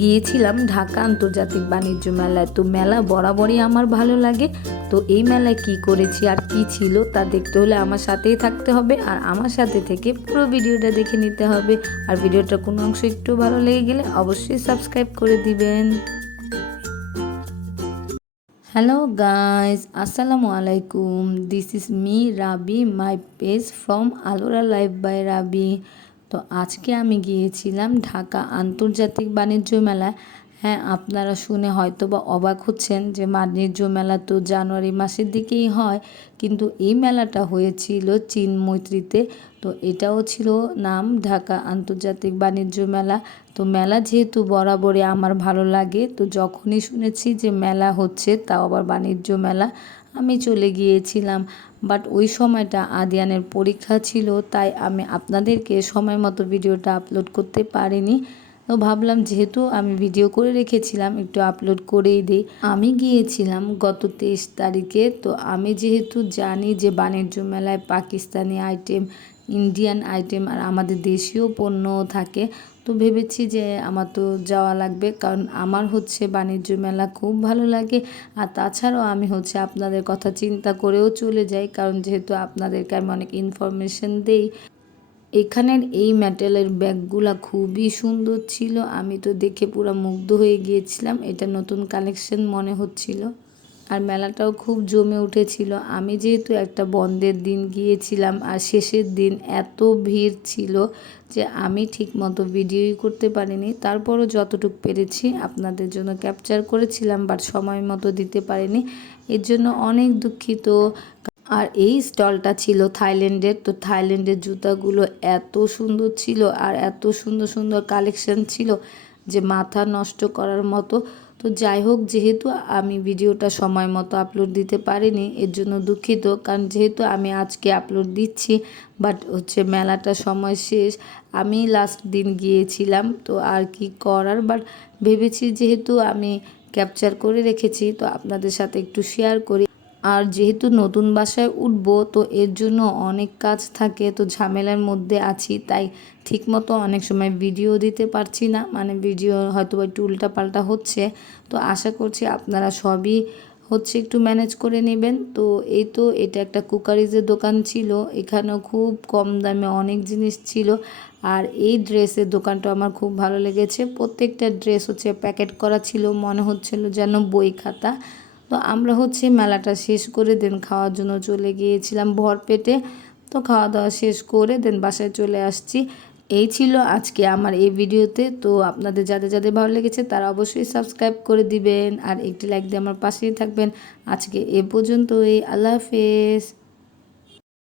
গিয়েছিলাম ঢাকা আন্তর্জাতিক বাণিজ্য মেলায়। তো মেলা বরাবরই আমার ভালো লাগে। তো এই মেলায় কি করেছি আর কি ছিল তা দেখতে হলে আমার সাথেই থাকতে হবে আর আমার সাথে থেকে পুরো ভিডিওটা দেখে নিতে হবে। আর ভিডিওটা কোনো অংশ একটু ভালো লেগে গেলে অবশ্যই সাবস্ক্রাইব করে দিবেন। হ্যালো গাইস, আসসালামু আলাইকুম। This is me Rabi, my page from Alora life by Rabi. তো আজকে আমি গিয়েছিলাম ঢাকা আন্তর্জাতিক বাণিজ্য মেলায়। হ্যাঁ আপনারা শুনে হয়তো বা অবাক হচ্ছেন যে বাণিজ্য মেলা তো জানুয়ারি মাসের দিকেই হয়, কিন্তু এই মেলাটা হয়েছিল চীন মৈত্রীতে। তো এটাও ছিল নাম, ঢাকা আন্তর্জাতিক বাণিজ্য মেলা। তো মেলা যেহেতু বরাবরই আমার ভালো লাগে, তো যখনই শুনেছি যে মেলা হচ্ছে তাও আবার বাণিজ্য মেলা। আমি চলে গিয়েছিলাম বাট ওই সময়টা আদিয়ানের পরীক্ষা ছিল, তাই আমি আপনাদেরকে সময় মতো ভিডিওটা আপলোড করতে পারিনি। তো ভাবলাম যেহেতু আমি ভিডিও করে রেখেছিলাম, একটু আপলোড করেই দিই। আমি গিয়েছিলাম গত তেইশ তারিখে, তো আমি যেহেতু জানি যে বাণিজ্য মেলায় পাকিস্তানি আইটেম ইন্ডিয়ান আইটেম আর আমাদের দেশীয় পণ্য থাকে তো ভেবেছি যে আমার তো যাওয়া লাগবে, কারণ আমার হচ্ছে বাণিজ্য মেলা খুব ভালো লাগে। আর তাছাড়াও আমি হচ্ছে আপনাদের কথা চিন্তা করেও চলে যাই, কারণ যেহেতু আপনাদেরকে আমি অনেক ইনফরমেশন দেই। এখানের এই ম্যাটেরিয়ালের ব্যাগগুলা খুবই সুন্দর ছিল, আমি তো দেখে পুরো মুগ্ধ হয়ে গিয়েছিলাম, এটা নতুন কালেকশন মনে হচ্ছিল। আর মেলাটাও খুব জমে উঠেছিল। আমি যেহেতু একটা বন্ধের দিন গিয়েছিলাম আর শেষের দিন এত ভিড় ছিল যে আমি ঠিক মতো ভিডিওই করতে পারিনি। তারপরও যতটুকু পেরেছি আপনাদের জন্য ক্যাপচার করেছিলাম বাট সময় মতো দিতে পারিনি। এর জন্য অনেক দুঃখিত। আর এই স্টলটা ছিল থাইল্যান্ডের, তো থাইল্যান্ডের জুতাগুলো এত সুন্দর ছিল আর এত সুন্দর সুন্দর কালেকশন ছিল যে মাথা নষ্ট করার মতো তো যাই হোক, যেহেতু আমি ভিডিওটা সময় মতো আপলোড দিতে পারিনি, এর জন্য দুঃখিত। কারণ যেহেতু আমি আজকে আপলোড দিচ্ছি বাট হচ্ছে মেলাটা সময় শেষ, আমি লাস্ট দিন গিয়েছিলাম, তো আর কি করার? বাট ভেবেছি যেহেতু আমি ক্যাপচার করে রেখেছি, তো আপনাদের সাথে একটু শেয়ার করি। আর যেহেতু নতুন বাসায় উঠব, তো এর জন্য অনেক কাজ থাকে, তো ঝামেলার মধ্যে আছি। তাই ঠিকমতো অনেক সময় ভিডিও দিতে পারছি না মানে ভিডিও হয়তো বা একটু উল্টাপাল্টা হচ্ছে। তো আশা করছি আপনারা সবই হচ্ছে একটু ম্যানেজ করে নেবেন। তো এই তো, এটা একটা কুকারিজের দোকান ছিল, এখানেও খুব কম দামে অনেক জিনিস ছিল। আর এই ড্রেসের দোকানটা আমার খুব ভালো লেগেছে। প্রত্যেকটা ড্রেস হচ্ছে প্যাকেট করা ছিল, মনে হচ্ছিল যেন বই খাতা। তো আমরা হচ্ছে মেলাটা শেষ করে দেন খাওয়ার জন্য চলে গিয়েছিলাম ভর পেটে। তো খাওয়া দাওয়া শেষ করে দেন বাসায় চলে আসছি। এই ছিল আজকে আমার এই ভিডিওতে। তো আপনাদের যাদের যাদের ভালো লেগেছে তারা অবশ্যই সাবস্ক্রাইব করে দিবেন। আর একটি লাইক দিয়ে আমার পাশেই থাকবেন। আজকে এ পর্যন্তই। আল্লাহ হাফেজ।